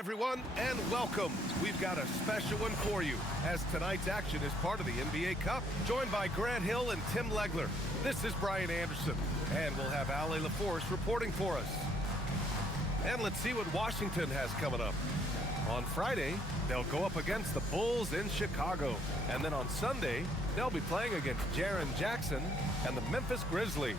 everyone, and welcome. We've got a special one for you, as tonight's action is part of the NBA Cup, joined by Grant Hill and Tim Legler. This is Brian Anderson, and we'll have Ali LaForce reporting for us. And let's see what Washington has coming up. On Friday, they'll go up against the Bulls in Chicago. And then on Sunday, they'll be playing against Jaren Jackson and the Memphis Grizzlies.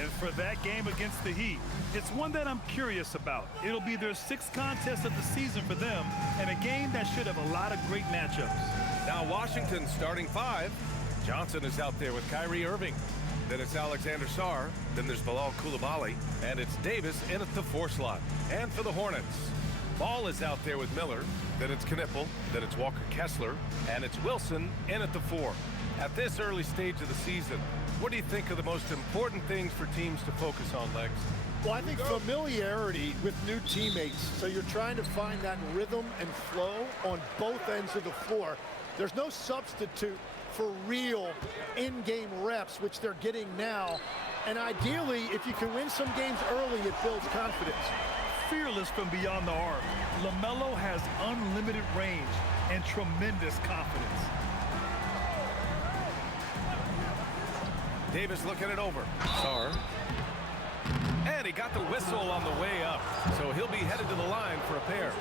And for that game against the Heat, it's one that I'm curious about. It'll be their 6th contest of the season for them, and a game that should have a lot of great matchups. Now Washington's starting 5. Johnson is out there with Kyrie Irving. Then it's Alexander Sarr. Then there's Bilal Coulibaly. And it's Davis in at the 4 slot. And for the Hornets, Ball is out there with Miller. Then it's Knipple. Then it's Walker Kessler. And it's Wilson in at the 4. At this early stage of the season, what do you think are the most important things for teams to focus on, Legs? Well, I think familiarity with new teammates. So you're trying to find that rhythm and flow on both ends of the floor. There's no substitute for real in-game reps, which they're getting now. And ideally, if you can win some games early, it builds confidence. Fearless from beyond the arc, LaMelo has unlimited range and tremendous confidence. Davis looking it over. Sarr. And he got the whistle on the way up. So he'll be headed to the line for a pair.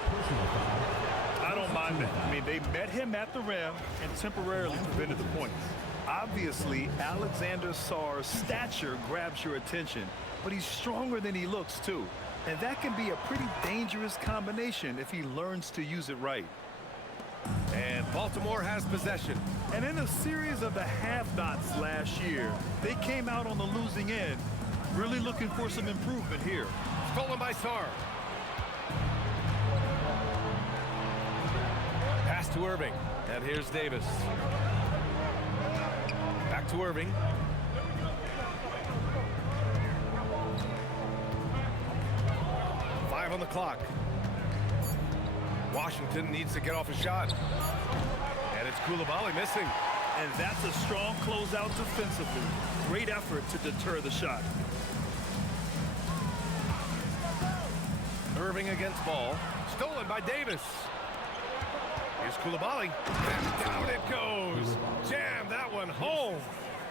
I don't mind that. I mean, they met him at the rim and temporarily prevented the points. Obviously, Alexander Sarr's stature grabs your attention, but he's stronger than he looks, too. And that can be a pretty dangerous combination if he learns to use it right. And Baltimore has possession. And in a series of the have-nots last year, they came out on the losing end, really looking for some improvement here. Stolen by Sarr. Pass to Irving. And here's Davis. Back to Irving. Five on the clock. Washington needs to get off a shot. And it's Coulibaly missing. And that's a strong closeout defensively. Great effort to deter the shot. Irving against Ball. Stolen by Davis. Here's Coulibaly. And down it goes. Jam that one home.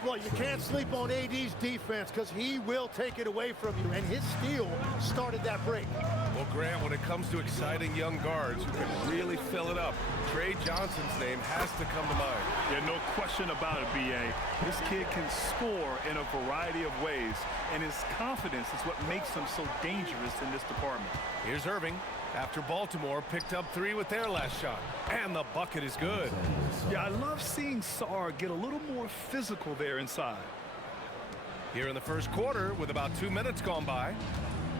Well, you can't sleep on AD's defense because he will take it away from you, and his steal started that break. Well, Grant, when it comes to exciting young guards who can really fill it up, Trey Johnson's name has to come to mind. Yeah, no question about it, B.A. This kid can score in a variety of ways, and his confidence is what makes him so dangerous in this department. Here's Irving after Baltimore picked up 3 with their last shot. And the bucket is good. Yeah, I love seeing Sarr get a little more physical there inside. Here in the first quarter, with about 2 minutes gone by,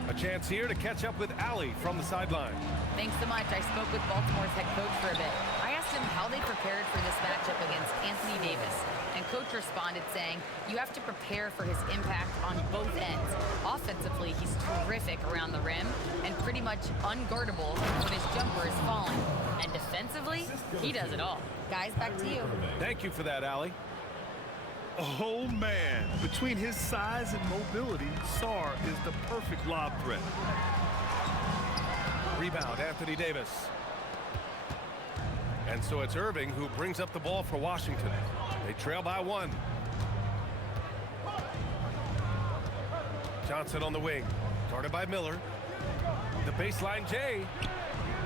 a chance here to catch up with Ali from the sideline. Thanks so much. I spoke with Baltimore's head coach for a bit. I asked him how they prepared for this matchup against Anthony Davis. And coach responded saying, you have to prepare for his impact on both ends. Offensively, he's terrific around the rim and pretty much unguardable when his jumper is falling. And defensively, he does it all. Guys, back to you. Thank you for that, Ali. Oh, man. Between his size and mobility, Sarr is the perfect lob threat. Rebound, Anthony Davis. And so it's Irving who brings up the ball for Washington. They trail by 1. Johnson on the wing. Guarded by Miller. The baseline J.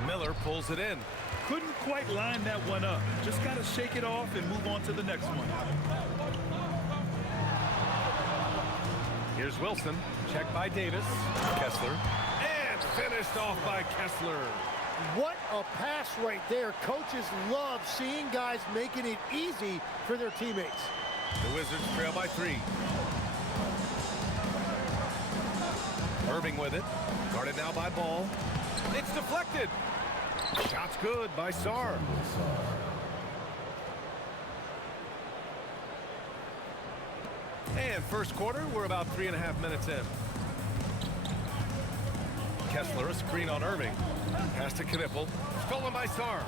Miller pulls it in. Couldn't quite line that one up. Just got to shake it off and move on to the next one. Here's Wilson. Checked by Davis. Kessler. And finished off by Kessler. What a pass right there. Coaches love seeing guys making it easy for their teammates. The Wizards trail by 3. Irving with it. Guarded now by Ball. It's deflected. Shot's good by Sarr. And first quarter, we're about 3.5 minutes in. Kessler, a screen on Irving. Pass to Knipple. Stolen by Sarr.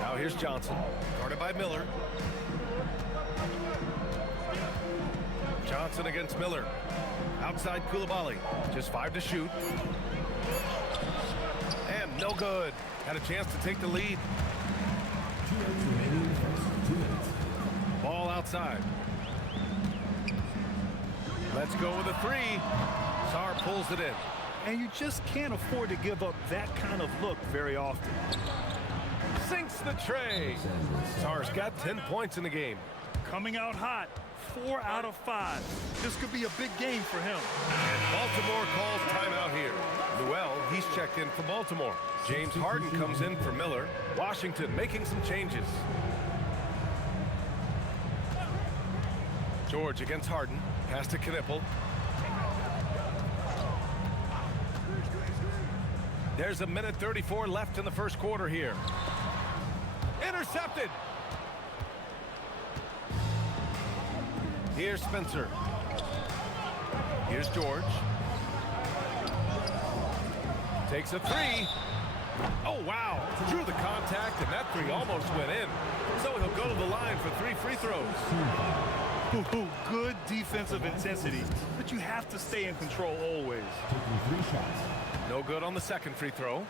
Now here's Johnson. Guarded by Miller. Johnson against Miller. Outside Coulibaly. Just 5 to shoot. And no good. Had a chance to take the lead. 2 minutes remaining in the first. 2 minutes. Ball outside. Let's go with a 3. Sarr pulls it in. And you just can't afford to give up that kind of look very often. Sinks the tray. Sarr's got 10 points in the game. Coming out hot. 4 out of 5. This could be a big game for him. And Baltimore calls timeout here. Newell, he's checked in for Baltimore. James Harden comes in for Miller. Washington making some changes. George against Harden. Pass to Knipple. There's a minute 34 left in the first quarter here. Intercepted. Here's Spencer. Here's George. Takes a 3. Oh, wow. Drew the contact, and that 3 almost went in. So he'll go to the line for 3 free throws. Good defensive intensity, but you have to stay in control always. Taking 3 shots. No good on the second free throw.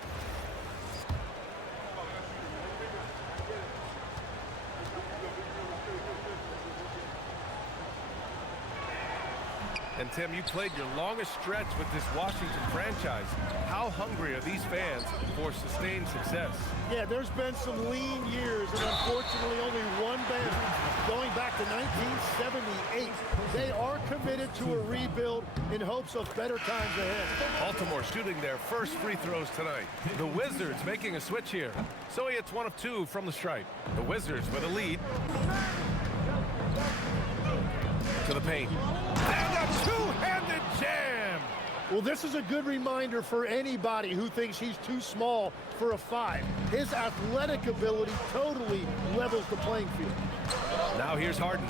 And Tim, you played your longest stretch with this Washington franchise. How hungry are these fans for sustained success? Yeah, there's been some lean years, and unfortunately only one band going back to 1978. They are committed to a rebuild in hopes of better times ahead. Baltimore shooting their first free throws tonight. The Wizards making a switch here. So he hits 1 of 2 from the stripe. The Wizards with a lead. To the paint. And a two-handed jam! Well, this is a good reminder for anybody who thinks he's too small for a 5. His athletic ability totally levels the playing field. Now here's Harden.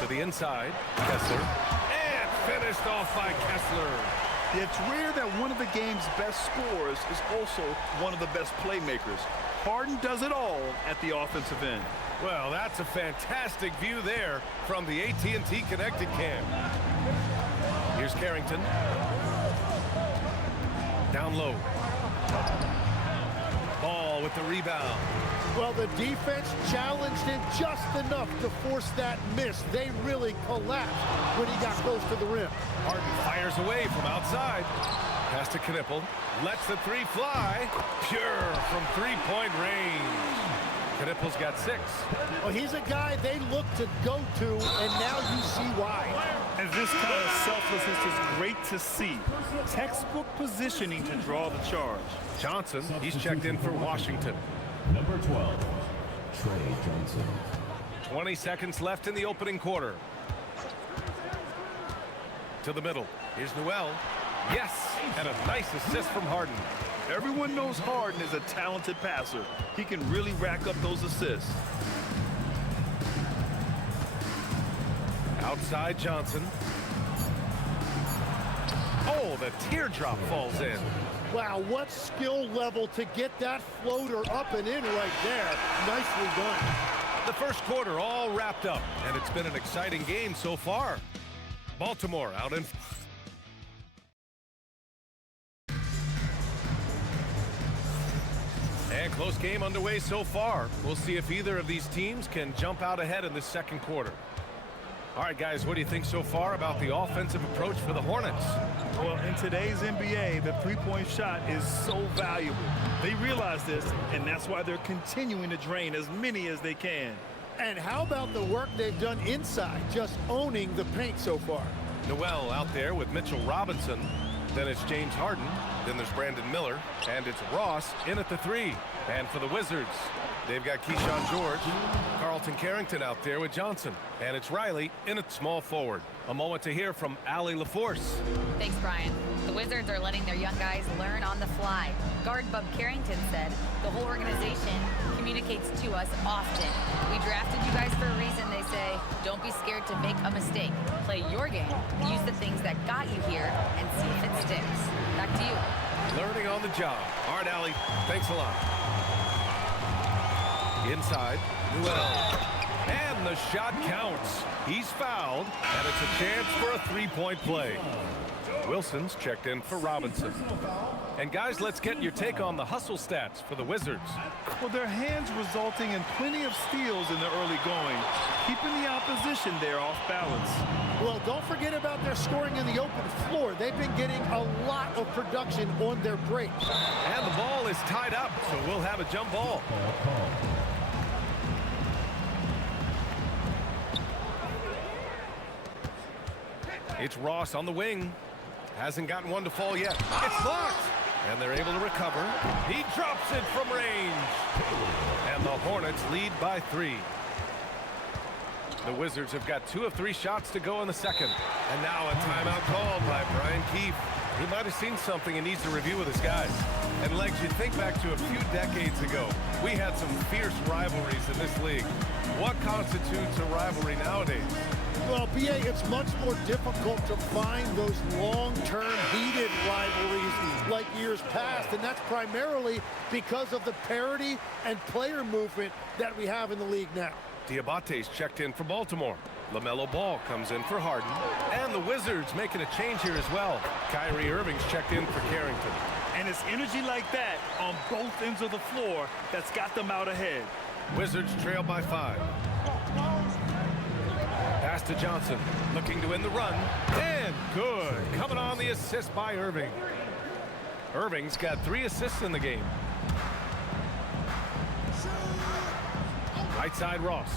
To the inside. Kessler. And finished off by Kessler. It's rare that one of the game's best scorers is also one of the best playmakers. Harden does it all at the offensive end. Well, that's a fantastic view there from the AT&T Connected Cam. Here's Carrington. Down low. Ball with the rebound. Well, the defense challenged him just enough to force that miss. They really collapsed when he got close to the rim. Harden fires away from outside. Pass to Knipple. Lets the 3 fly. Pure from 3-point range. Knipple's got 6. Well, he's a guy they look to go to, and now you see why. And this kind of selflessness is great to see. Textbook positioning to draw the charge. Johnson, he's checked in for Washington. Number 12, Trey Johnson. 20 seconds left in the opening quarter. To the middle. Here's Newell. Yes, and a nice assist from Harden. Everyone knows Harden is a talented passer. He can really rack up those assists. Outside Johnson. Oh, the teardrop falls in. Wow, what skill level to get that floater up and in right there. Nicely done. The first quarter all wrapped up, and it's been an exciting game so far. Baltimore out in... And close game underway so far. We'll see if either of these teams can jump out ahead in the second quarter. All right, guys, what do you think so far about the offensive approach for the Hornets? Well, in today's NBA, the three-point shot is so valuable. They realize this, and that's why they're continuing to drain as many as they can. And how about the work they've done inside, just owning the paint so far? Noel out there with Mitchell Robinson. Then it's James Harden. Then there's Brandon Miller. And it's Ross in at the 3. And for the Wizards, they've got Keyshawn George, Carlton Carrington out there with Johnson. And it's Riley in at small forward. A moment to hear from Allie LaForce. Thanks, Brian. The Wizards are letting their young guys learn on the fly. Guard Bub Carrington said the whole organization communicates to us often. We drafted you guys for a reason, they say. Don't be scared to make a mistake. Play your game. Use the things that got you here and see if it sticks. Back to you. Learning on the job. All right, Allie, thanks a lot. Inside, Newell. And the shot counts. He's fouled, and it's a chance for a three-point play. Wilson's checked in for Robinson. And guys, let's get your take on the hustle stats for the Wizards. Well, their hands resulting in plenty of steals in the early going, keeping the opposition there off balance. Well, don't forget about their scoring in the open floor. They've been getting a lot of production on their breaks. And the ball is tied up, so we'll have a jump ball. It's Ross on the wing. Hasn't gotten one to fall yet. It's blocked. And they're able to recover. He drops it from range. And the Hornets lead by 3. The Wizards have got 2 of 3 shots to go in the second. And now a timeout called by Brian Keefe. He might have seen something and needs to review with his guys. And Legs, you think back to a few decades ago, we had some fierce rivalries in this league. What constitutes a rivalry nowadays? Well, BA, it's much more difficult to find those long-term heated rivalries like years past, and that's primarily because of the parity and player movement that we have in the league now. Diabate's checked in for Baltimore. LaMelo Ball comes in for Harden. And the Wizards making a change here as well. Kyrie Irving's checked in for Carrington. And it's energy like that on both ends of the floor that's got them out ahead. Wizards trail by 5. Pass to Johnson, looking to win the run. And good. Coming on the assist by Irving. Irving's got 3 assists in the game. Right side Ross.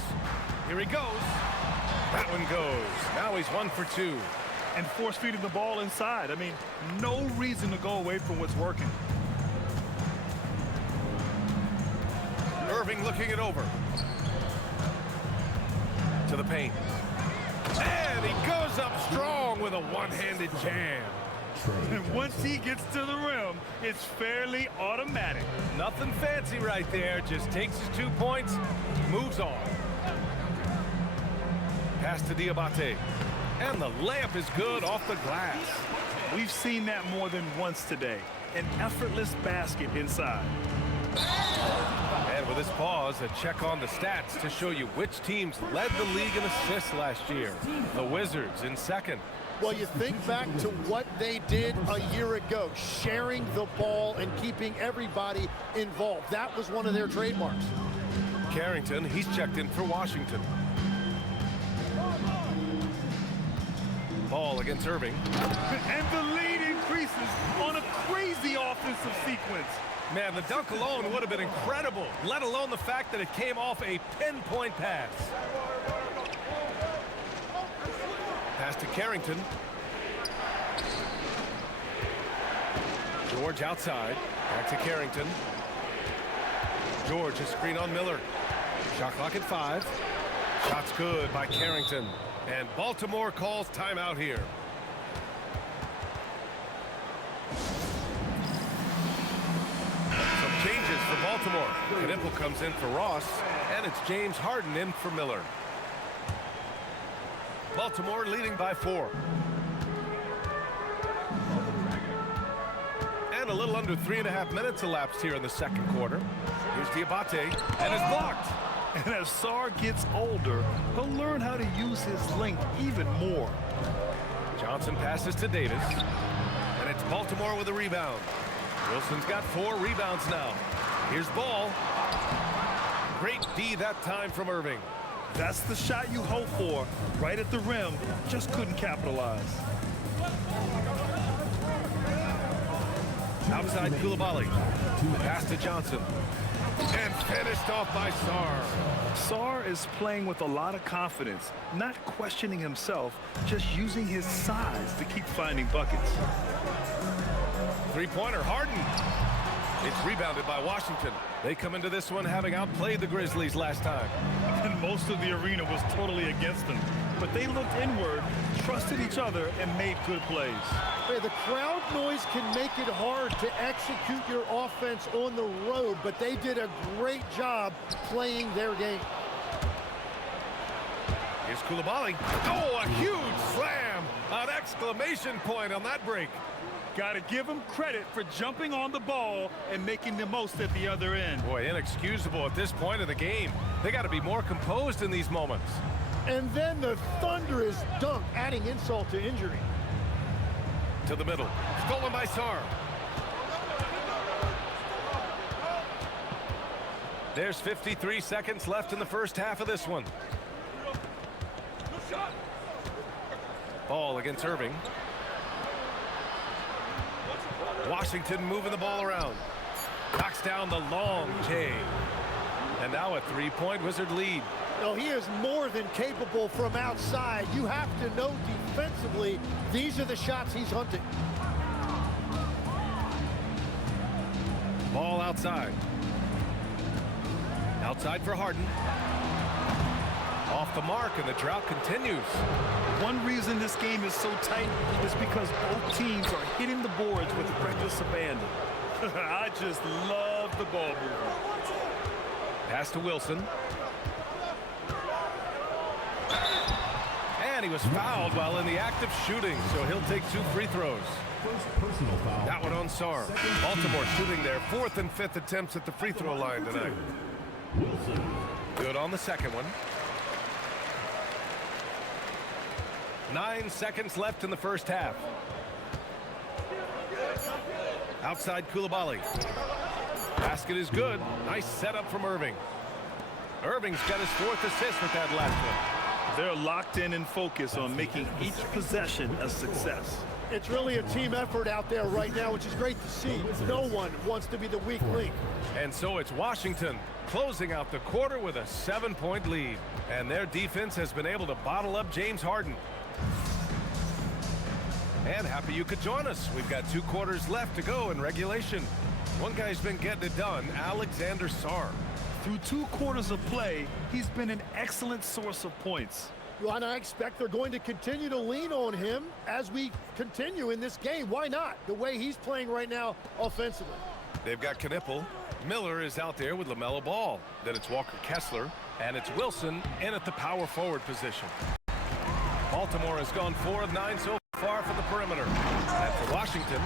Here he goes. That one goes. Now he's 1 for 2. And force feeding the ball inside. I mean, no reason to go away from what's working. Irving looking it over. To the paint. And he goes up strong with a one-handed jam. And once he gets to the rim, it's fairly automatic. Nothing fancy right there. Just takes his 2 points, moves on. Pass to Diabate. And the layup is good off the glass. We've seen that more than once today. An effortless basket inside. And with this pause, a check on the stats to show you which teams led the league in assists last year. The Wizards in second. Well, you think back to what they did a year ago, sharing the ball and keeping everybody involved. That was one of their trademarks. Carrington, he's checked in for Washington. Ball against Irving. And the lead increases on a crazy offensive sequence. Man, the dunk alone would have been incredible, let alone the fact that it came off a pinpoint pass. Pass to Carrington. George outside. Back to Carrington. George, a screen on Miller. Shot clock at 5. Shot's good by Carrington. And Baltimore calls timeout here. Some changes for Baltimore. Knipple comes in for Ross. And it's James Harden in for Miller. Baltimore leading by 4. And a little under 3.5 minutes elapsed here in the second quarter. Here's Diabate, and it's blocked. And as Sarr gets older, he'll learn how to use his length even more. Johnson passes to Davis, and it's Baltimore with a rebound. Wilson's got 4 rebounds now. Here's Ball. Great D that time from Irving. That's the shot you hope for, right at the rim, just couldn't capitalize. Outside Koulibaly. Pass to Johnson. And finished off by Sarr. Sarr is playing with a lot of confidence, not questioning himself, just using his size to keep finding buckets. Three-pointer, Harden. It's rebounded by Washington. They come into this one having outplayed the Grizzlies last time. And most of the arena was totally against them. But they looked inward, trusted each other, and made good plays. Hey, the crowd noise can make it hard to execute your offense on the road, but they did a great job playing their game. Here's Koulibaly. Oh, a huge slam! An exclamation point on that break. Got to give him credit for jumping on the ball and making the most at the other end. Boy, inexcusable at this point of the game. They got to be more composed in these moments. And then the thunderous dunk, adding insult to injury. To the middle. Stolen by Sarr. There's 53 seconds left in the first half of this one. Ball against Irving. Washington moving the ball around. Knocks down the long J. And now a three-point Wizard lead. No, he is more than capable from outside. You have to know defensively, these are the shots he's hunting. Ball outside. Outside for Harden. Off the mark, and the drought continues. One reason this game is so tight is because both teams are hitting the boards with reckless abandon. I just love the ball movement. Pass to Wilson. And he was fouled while in the act of shooting, so he'll take 2 free throws. First personal foul. That one on Sarr. Baltimore shooting their 4th and 5th attempts at the free throw line tonight. Wilson. Good on the second one. 9 seconds left in the first half. Outside Koulibaly. Basket is good. Nice setup from Irving. Irving's got his 4th assist with that last one. They're locked in and focused on making each possession a success. It's really a team effort out there right now, which is great to see. No one wants to be the weak link. And so it's Washington closing out the quarter with a 7-point lead. And their defense has been able to bottle up James Harden. And happy you could join us. We've got 2 quarters left to go in regulation. One guy's been getting it done, Alexander Sarr. Through 2 quarters of play, he's been an excellent source of points. Well, and I expect they're going to continue to lean on him as we continue in this game. Why not? The way he's playing right now offensively. They've got Knipple. Miller is out there with LaMelo Ball. Then it's Walker Kessler. And it's Wilson in at the power forward position. Baltimore has gone 4 of 9 so far from the perimeter. And for Washington,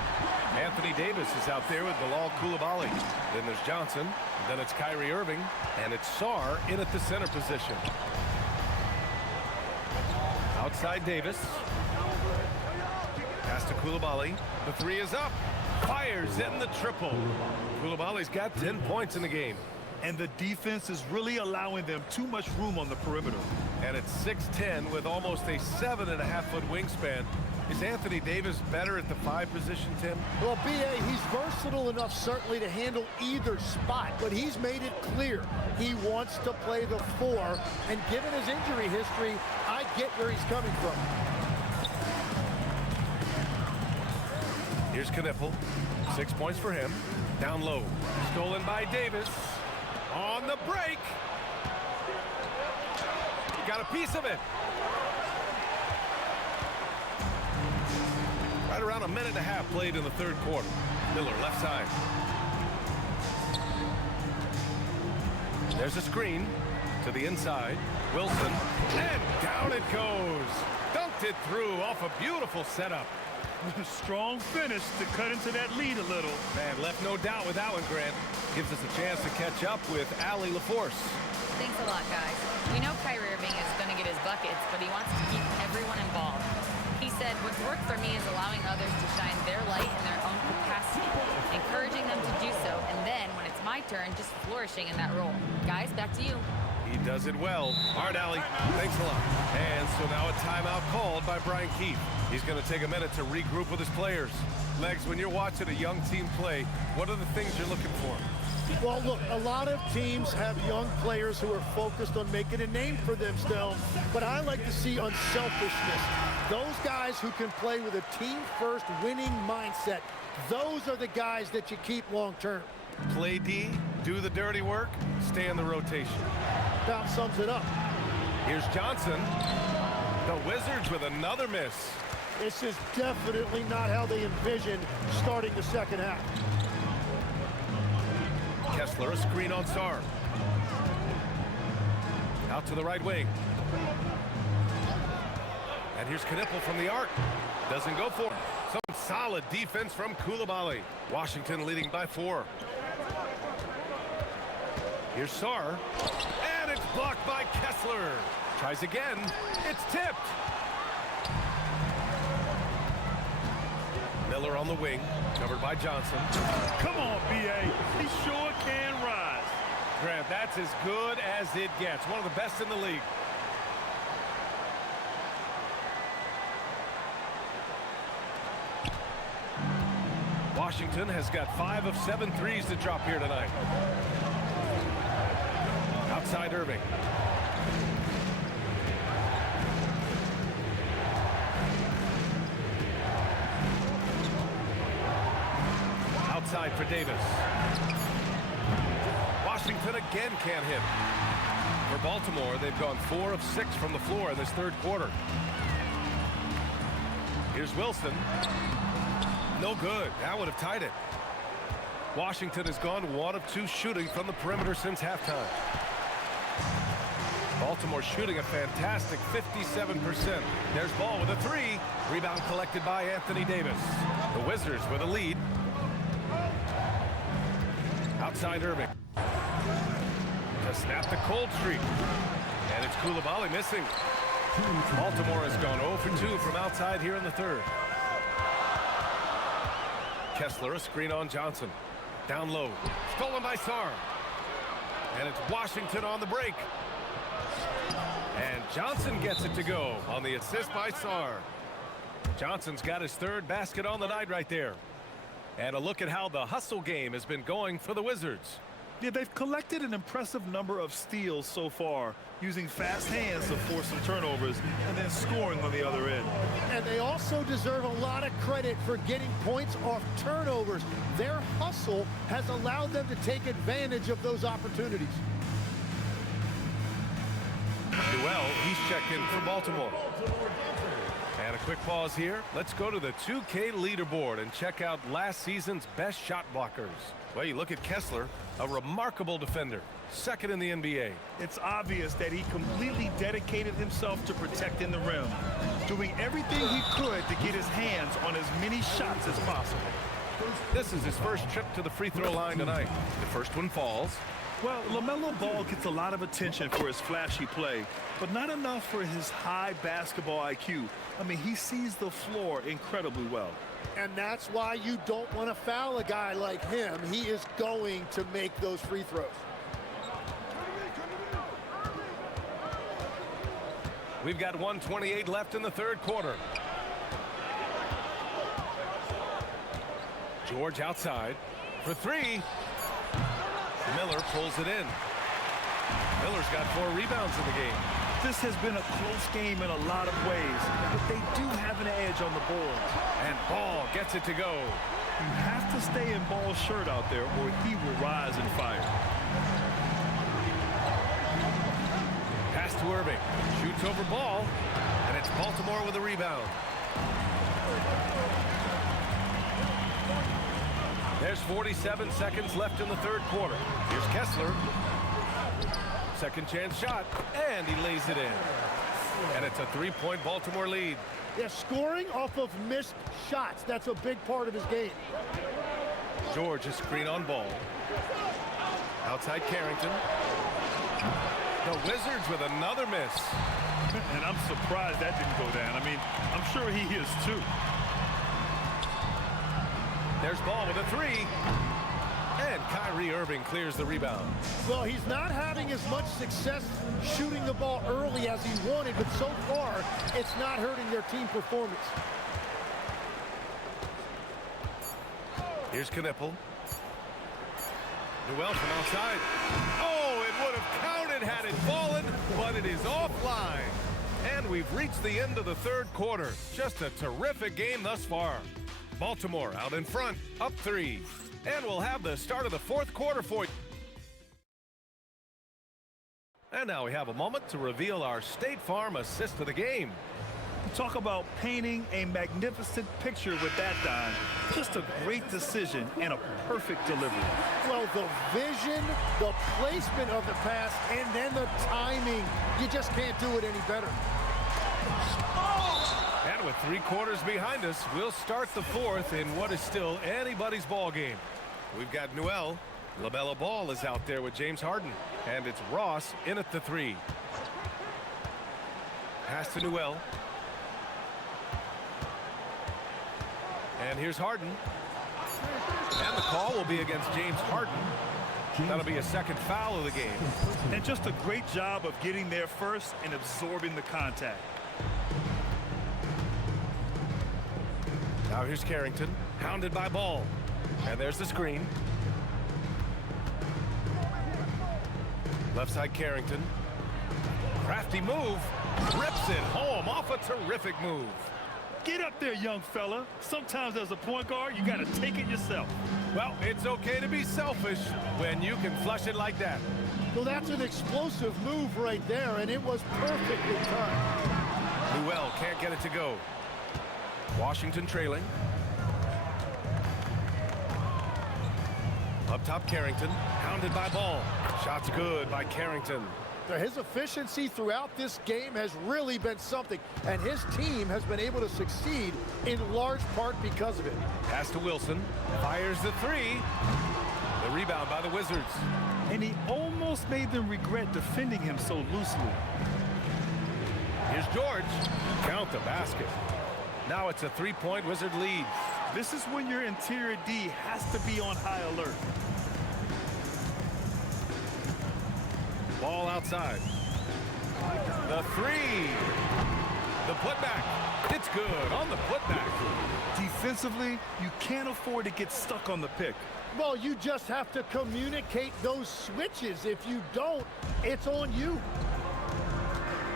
Anthony Davis is out there with Bilal Koulibaly. Then there's Johnson. Then it's Kyrie Irving. And it's Sarr in at the center position. Outside Davis. Pass to Koulibaly. The 3 is up. Fires in the triple. Koulibaly's got 10 points in the game. And the defense is really allowing them too much room on the perimeter. And it's 6'10" with almost a 7.5-foot wingspan. Is Anthony Davis better at the 5 position, Tim? Well, B.A., he's versatile enough certainly to handle either spot, but he's made it clear he wants to play the 4, and given his injury history, I get where he's coming from. Here's Knipple. 6 points for him. Down low. Stolen by Davis. On the break. He got a piece of it. Right around a minute and a half played in the 3rd quarter. Miller left side. There's a screen to the inside. Wilson. And down it goes. Dunked it through off a beautiful setup. Strong finish to cut into that lead a little. Man, left no doubt with that one, Grant. Gives us a chance to catch up with Allie LaForce. Thanks a lot, guys. We know Kyrie Irving is going to get his buckets, but he wants to keep everyone involved. He said, what's worked for me is allowing others to shine their light in their own capacity, encouraging them to do so, and then, when it's my turn, just flourishing in that role. Guys, back to you. He does it well. All right, Allie. Thanks a lot. And so now a timeout called by Brian Keefe. He's going to take a minute to regroup with his players. Legs, when you're watching a young team play, what are the things you're looking for? Well, look, a lot of teams have young players who are focused on making a name for themselves, but I like to see unselfishness. Those guys who can play with a team-first winning mindset, those are the guys that you keep long-term. Play D, do the dirty work, stay in the rotation. About sums it up. Here's Johnson. The Wizards with another miss. This is definitely not how they envisioned starting the second half. Kessler, a screen on Sarr. Out to the right wing. And here's Knipple from the arc. Doesn't go for it. Someone Solid defense from Coulibaly. Washington leading by 4. Here's Sarr. And it's blocked by Kessler. Tries again. It's tipped. Miller on the wing. Covered by Johnson. Come on, B.A. He sure can rise. Grant, that's as good as it gets. One of the best in the league. Washington has got 5 of 7 threes to drop here tonight. Outside Irving. Outside for Davis. Washington again can't hit. For Baltimore, they've gone 4 of 6 from the floor in this third quarter. Here's Wilson. No good. That would have tied it. Washington has gone 1 of 2 shooting from the perimeter since halftime. Baltimore shooting a fantastic 57%. There's Ball with a 3. Rebound collected by Anthony Davis. The Wizards with a lead. Outside Irving. To snap the cold streak. And it's Coulibaly missing. Baltimore has gone 0 for 2 from outside here in the third. Kessler, a screen on Johnson. Down low. Stolen by Sarr. And it's Washington on the break. And Johnson gets it to go on the assist by Sarr. Johnson's got his 3rd basket on the night right there. And a look at how the hustle game has been going for the Wizards. Yeah, they've collected an impressive number of steals so far, using fast hands to force some turnovers and then scoring on the other end. And they also deserve a lot of credit for getting points off turnovers. Their hustle has allowed them to take advantage of those opportunities. Duell, he's checked in for Baltimore. And a quick pause here. Let's go to the 2K leaderboard and check out last season's best shot blockers. Well, you look at Kessler, a remarkable defender, 2nd in the NBA. It's obvious that he completely dedicated himself to protecting the rim, doing everything he could to get his hands on as many shots as possible. This is his first trip to the free throw line tonight. The first one falls. Well, LaMelo Ball gets a lot of attention for his flashy play, but not enough for his high basketball IQ. I mean, he sees the floor incredibly well. And that's why you don't want to foul a guy like him. He is going to make those free throws. We've got 1:28 left in the third quarter. George outside for 3. Miller pulls it in. Miller's got 4 rebounds in the game. This has been a close game in a lot of ways, but they do have an edge on the board. And Ball gets it to go. You have to stay in Ball's shirt out there or he will rise and fire. Pass to Irving. Shoots over Ball. And it's Baltimore with a rebound. There's 47 seconds left in the third quarter. Here's Kessler. Second chance shot. And he lays it in. And it's a 3-point Baltimore lead. Yeah, scoring off of missed shots. That's a big part of his game. George is screen on Ball. Outside Carrington. The Wizards with another miss. And I'm surprised that didn't go down. I mean, I'm sure he is too. There's Ball with a 3. And Kyrie Irving clears the rebound. Well, he's not having as much success shooting the ball early as he wanted, but so far, it's not hurting their team performance. Here's Knipple. Duell from outside. Oh, it would have counted had it fallen, but it is offline. And we've reached the end of the third quarter. Just a terrific game thus far. Baltimore out in front, up 3. And we'll have the start of the fourth quarter for you. And now we have a moment to reveal our State Farm assist of the game. Talk about painting a magnificent picture with that dime. Just a great decision and a perfect delivery. Well, the vision, the placement of the pass, and then the timing. You just can't do it any better. And with 3 quarters behind us, we'll start the 4th in what is still anybody's ball game. We've got Newell. LaMelo Ball is out there with James Harden. And it's Ross in at the 3. Pass to Newell. And here's Harden. And the call will be against James Harden. That'll be a second foul of the game. And just a great job of getting there first and absorbing the contact. Now here's Carrington, hounded by Ball. And there's the screen. Left side Carrington. Crafty move. Rips it home off a terrific move. Get up there, young fella. Sometimes as a point guard, you got to take it yourself. Well, it's okay to be selfish when you can flush it like that. Well, that's an explosive move right there, and it was perfectly timed. Newell can't get it to go. Washington trailing. Up top Carrington, hounded by Ball. Shot's good by Carrington. His efficiency throughout this game has really been something, and his team has been able to succeed in large part because of it. Pass to Wilson, fires the 3. The rebound by the Wizards. And he almost made them regret defending him so loosely. Here's George. Count the basket. Now it's a 3-point Wizard lead. This is when your interior D has to be on high alert. Ball outside. The 3. The putback. It's good on the putback. Defensively, you can't afford to get stuck on the pick. Well, you just have to communicate those switches. If you don't, it's on you.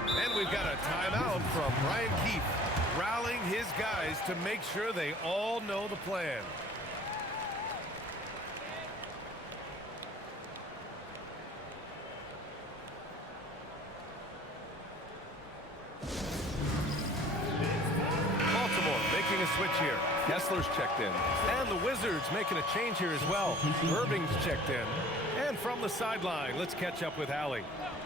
And we've got a timeout from Brian Keefe, rallying his guys to make sure they all know the plan. Making a switch here. Kessler's checked in. And the Wizards making a change here as well. Irving's checked in. And from the sideline, let's catch up with Allie.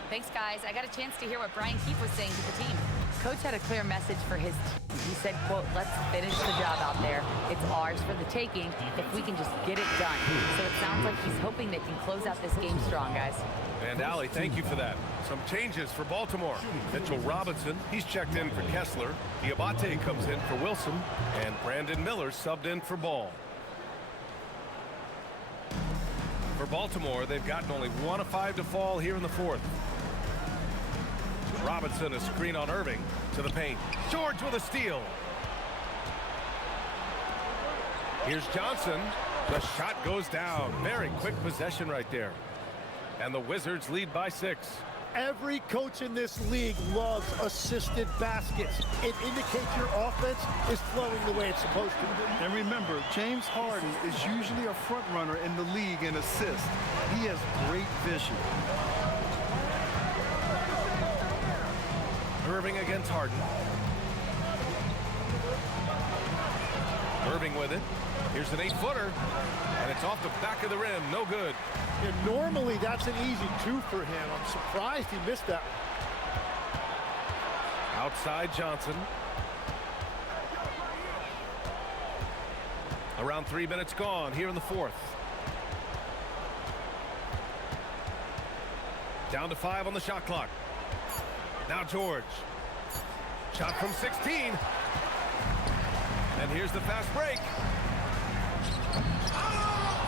Thanks, guys. I got a chance to hear what Brian Keefe was saying to the team. Coach had a clear message for his team. He said, quote, let's finish the job out there. It's ours for the taking if we can just get it done. So it sounds like he's hoping they can close out this game strong, guys. And Allie, thank you for that. Some changes for Baltimore. Mitchell Robinson, he's checked in for Kessler. Diabate comes in for Wilson. And Brandon Miller subbed in for Ball. For Baltimore, they've gotten only 1 of 5 to fall here in the 4th. Robinson, a screen on Irving to the paint. George with a steal. Here's Johnson. The shot goes down. Very quick possession right there. And the Wizards lead by 6. Every coach in this league loves assisted baskets. It indicates your offense is flowing the way it's supposed to. And remember, James Harden is usually a front runner in the league in assists. He has great vision. Irving against Harden. Irving with it. Here's an 8-footer. And it's off the back of the rim. No good. And normally that's an easy 2 for him. I'm surprised he missed that. Outside Johnson. Around 3 minutes gone here in the 4th. Down to 5 on the shot clock. Now George. Shot from 16. And here's the fast break.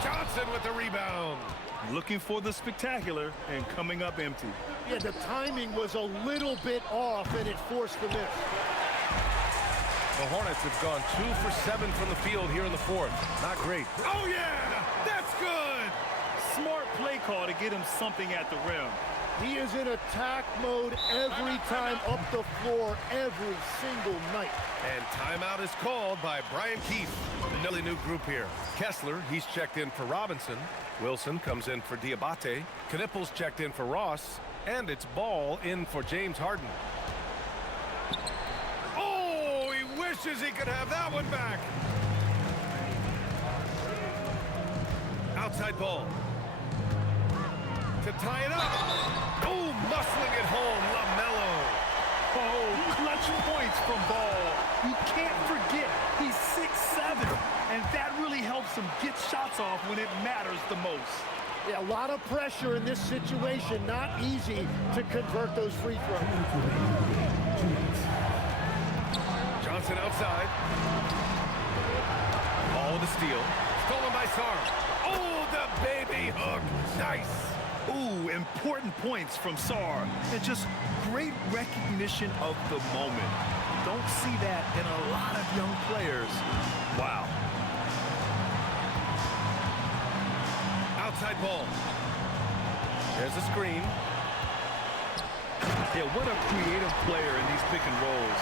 Johnson with the rebound. Looking for the spectacular and coming up empty. Yeah, the timing was a little bit off and it forced the miss. The Hornets have gone 2 for 7 from the field here in the 4th. Not great. Oh yeah, that's good. Smart play call to get him something at the rim. He is in attack mode every time up the floor, every single night. And timeout is called by Brian Keefe. Another new group here. Kessler, he's checked in for Robinson. Wilson comes in for Diabate. Knippel's checked in for Ross. And it's Ball in for James Harden. Oh, he wishes he could have that one back. Outside Ball. To tie it up. Oh, muscling it home, LaMelo. Oh, clutch points from Ball. You can't forget he's 6'7", and that really helps him get shots off when it matters the most. Yeah, a lot of pressure in this situation. Not easy to convert those free throws. Johnson outside. Ball with a steal. Stolen by Sarr. Oh, the baby hook. Nice. Ooh, important points from Sarr. And just great recognition of the moment. Don't see that in a lot of young players. Wow. Outside ball. There's a screen. Yeah, what a creative player in these pick and rolls.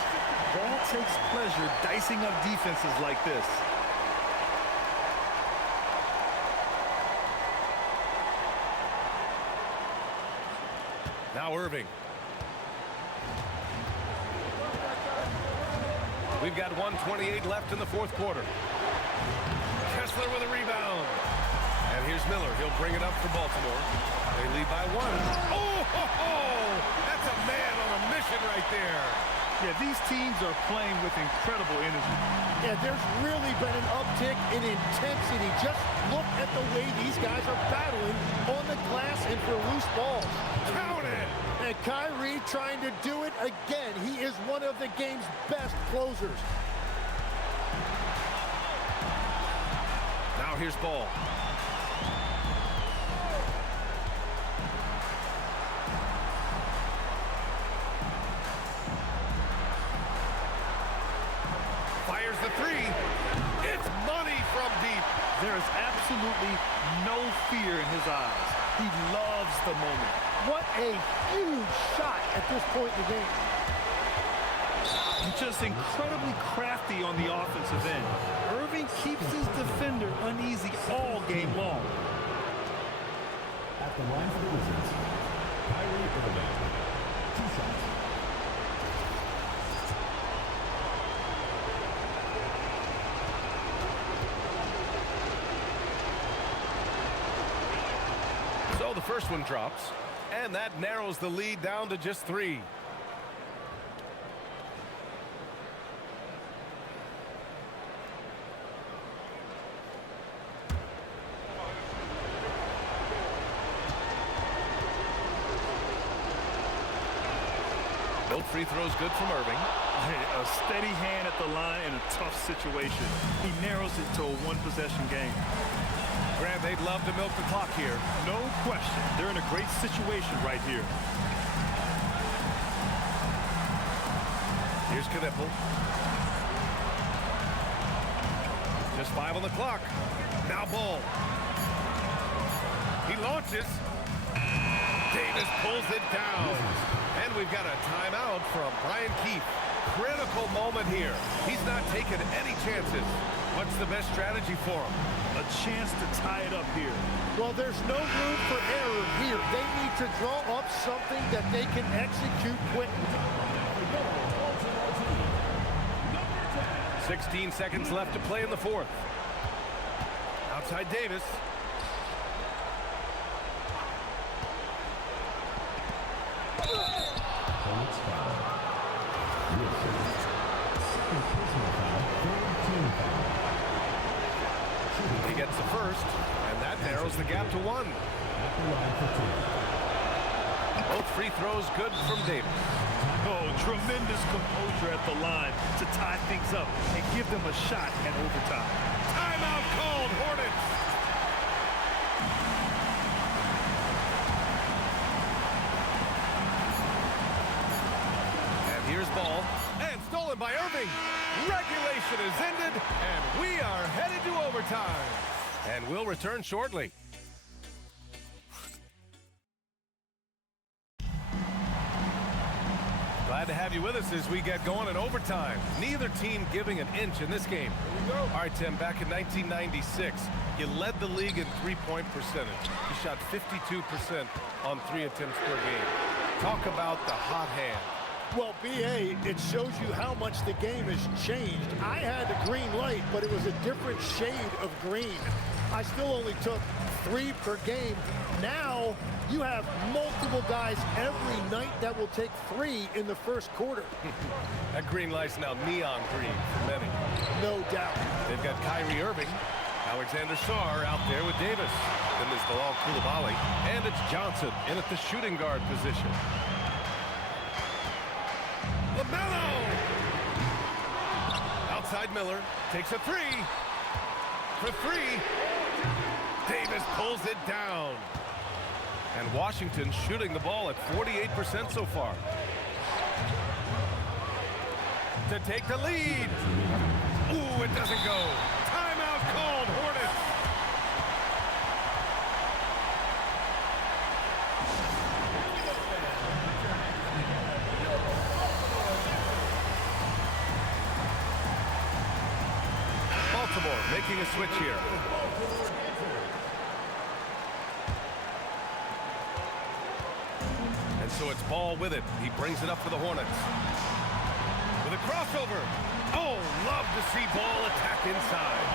Ball takes pleasure dicing up defenses like this. Now Irving. We've got 1:28 left in the fourth quarter. Kessler with a rebound. And here's Miller. He'll bring it up for Baltimore. They lead by one. Oh, ho, ho! That's a man on a mission right there. Yeah, these teams are playing with incredible energy. Yeah, there's really been an uptick in intensity. Just look at the way these guys are battling on the glass and for loose balls. Count it! And Kyrie trying to do it again. He is one of the game's best closers. Now here's Ball. Fires the three. It's money from deep. There is absolutely no fear in his eyes. He loves the moment. What a huge shot at this point in the game. Just incredibly crafty on the offensive end. Irving keeps his defender uneasy all game long. At the line for the Wizards, Kyrie Irving. 2 shots. So the first one drops, and that narrows the lead down to just 3. Both free throws good from Irving. A steady hand at the line in a tough situation. He narrows it to a one-possession game. Grant, they'd love to milk the clock here. No question. They're in a great situation right here. Here's Knipple. Just 5 on the clock. Now Ball. He launches. Davis pulls it down. And we've got a timeout from Brian Keefe. Critical moment here. He's not taking any chances. What's the best strategy for him? A chance to tie it up here. Well, there's no room for error here. They need to draw up something that they can execute quickly. 16 seconds left to play in the fourth. Outside Davis. Hornets foul. Wilson. Second personal foul. Third team foul. He gets the first, and that narrows the gap to 1. At the line for 2. Both free throws good from Davis. Oh, tremendous composure at the line to tie things up and give them a shot at overtime. Timeout called, Hornets. And here's Ball, and stolen by Irving. Regulation is ended, and we are headed to overtime. And we'll return shortly. Glad to have you with us as we get going in overtime. Neither team giving an inch in this game. All right, Tim, back in 1996, you led the league in three-point percentage. You shot 52% on 3 attempts per game. Talk about the hot hand. Well, B.A., it shows you how much the game has changed. I had a green light, but it was a different shade of green. I still only took 3 per game. Now you have multiple guys every night that will take 3 in the first quarter. That green light's now neon green for many. No doubt. They've got Kyrie Irving, Alexander Sarr out there with Davis. Then there's Bilal Coulibaly, and it's Johnson in at the shooting guard position. LaMelo! Outside Miller, takes a 3. For 3. Davis pulls it down. And Washington shooting the ball at 48% so far. To take the lead. Ooh, it doesn't go. Timeout called, Hornets. Baltimore making a switch here. And so it's Ball with it. He brings it up for the Hornets. With a crossover. Oh, love to see Ball attack inside.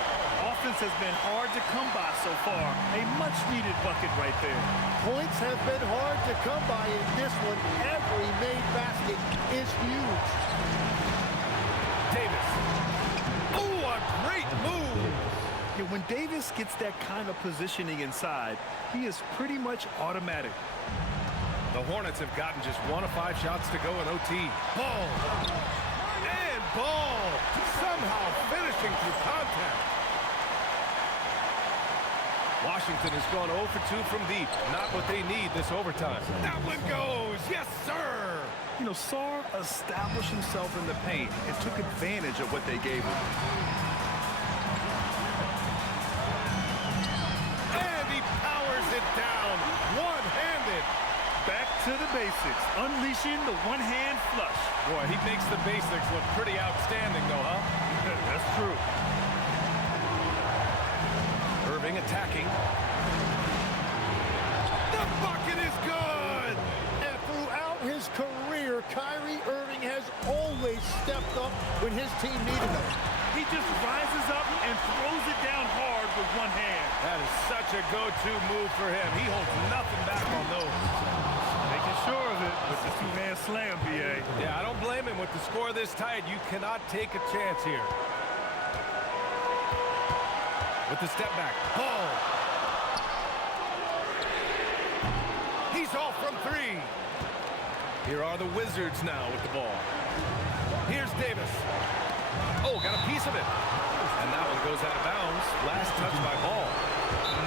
Offense has been hard to come by so far. A much-needed bucket right there. Points have been hard to come by in this one. Every made basket is huge. Davis. Oh, a great move. Yeah, when Davis gets that kind of positioning inside, he is pretty much automatic. The Hornets have gotten just 1 of 5 shots to go in OT. Ball. And Ball somehow finishing through contact. Washington has gone 0 for 2 from deep. Not what they need this overtime. That one goes. Yes, sir. You know, Sarr established himself in the paint and took advantage of what they gave him. And he powers it down. One-handed. Back to the basics, unleashing the one-hand flush. Boy, he makes the basics look pretty outstanding, though, huh? That's true. Irving attacking. The bucket is good! And throughout his career, Kyrie Irving has always stepped up when his team needed him. He just rises up and throws it down hard with one hand. That is such a go-to move for him. He holds nothing back on those. Making sure of it with the 2-man slam, BA. Yeah, I don't blame him. With the score this tight, you cannot take a chance here. With the step back. Ball. He's off from 3. Here are the Wizards now with the ball. Here's Davis. Oh, got a piece of it. And that one goes out of bounds. Last touch by Ball.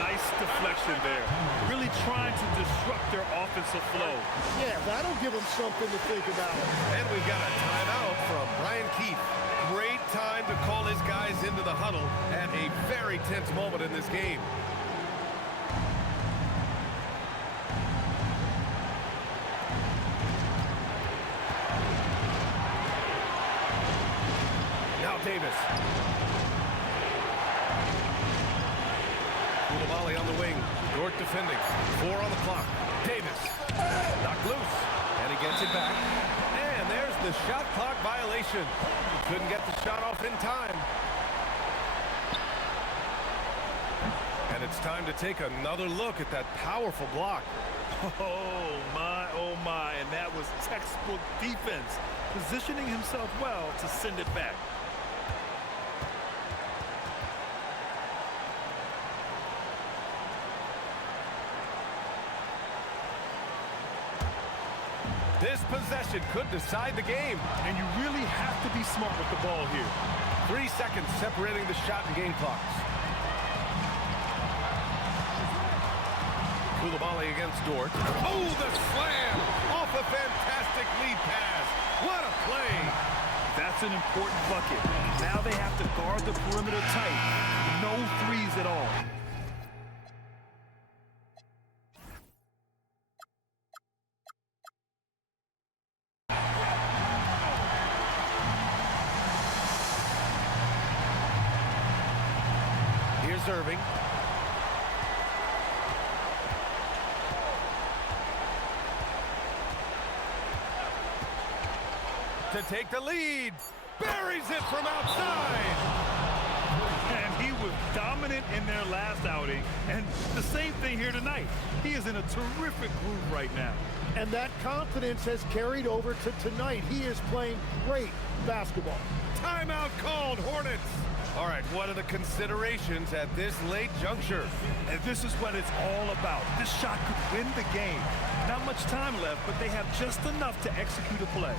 Nice deflection there. Really trying to disrupt their offensive flow. Yeah, that'll give him something to think about. And we've got a timeout from Brian Keefe. Great time to call his guys into the huddle at a very tense moment in this game. Now Davis. Coulibaly on the wing. Dort defending. 4 on the clock. Davis. Knocked loose. And he gets it back. And there's the shot clock violation. He couldn't get the shot off in time. And it's time to take another look at that powerful block. Oh my, and that was textbook defense. Positioning himself well to send it back. This possession could decide the game. And you really have to be smart with the ball here. 3 seconds separating the shot and game clocks. Coulibaly against Dort. Oh, the slam! Off a fantastic lead pass. What a play! That's an important bucket. Now they have to guard the perimeter tight. No threes at all. Here's Irving. To take the lead. Buries it from outside. And he was dominant in their last outing. outing. And the same thing here tonight. He is in a terrific groove right now. And that confidence has carried over to tonight. He is playing great basketball. Timeout called, Hornets. All right, what are the considerations at this late juncture? And this is what it's all about. This shot could win the game. Not much time left, but they have just enough to execute a play.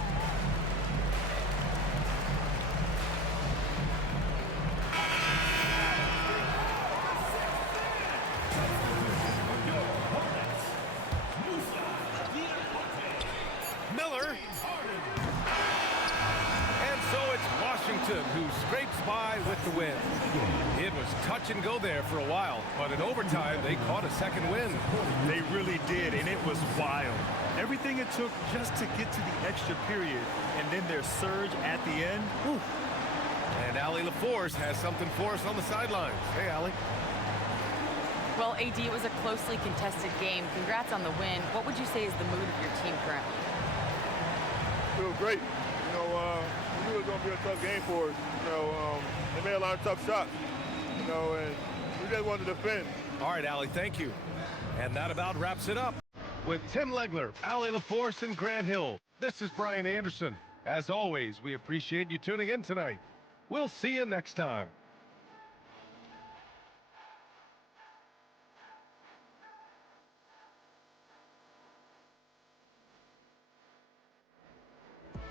Miller. And so it's Washington who scrapes by with the win. It was touch and go there for a while, but in overtime, they caught a second win. They really did, and it was wild. Everything it took just to get to the extra period, and then their surge at the end. Whew. And Allie LaForce has something for us on the sidelines. Hey, Allie. Well, AD, it was a closely contested game. Congrats on the win. What would you say is the mood of your team currently? Feel great. You know, we knew it was going to be a tough game for us. You know, they made a lot of tough shots. You know, and we just wanted to defend. All right, Allie, thank you. And that about wraps it up. With Tim Legler, Allie LaForce, and Grant Hill, this is Brian Anderson. As always, we appreciate you tuning in tonight. We'll see you next time.